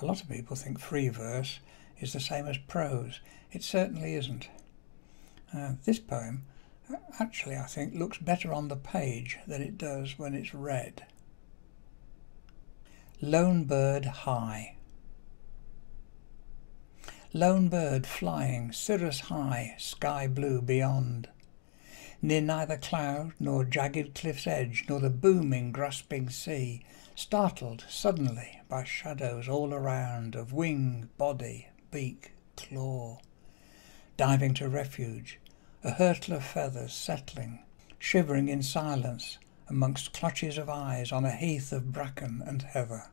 A lot of people think free verse is the same as prose. It certainly isn't. This poem actually, I think, looks better on the page than it does when it's read. Lone Bird High. Lone bird flying, cirrus high, sky blue beyond, near neither cloud nor jagged cliff's edge, nor the booming, grasping sea, startled suddenly by shadows all around of wing, body, beak, claw, diving to refuge, a hurtle of feathers settling, shivering in silence amongst clutches of eyes on a heath of bracken and heather.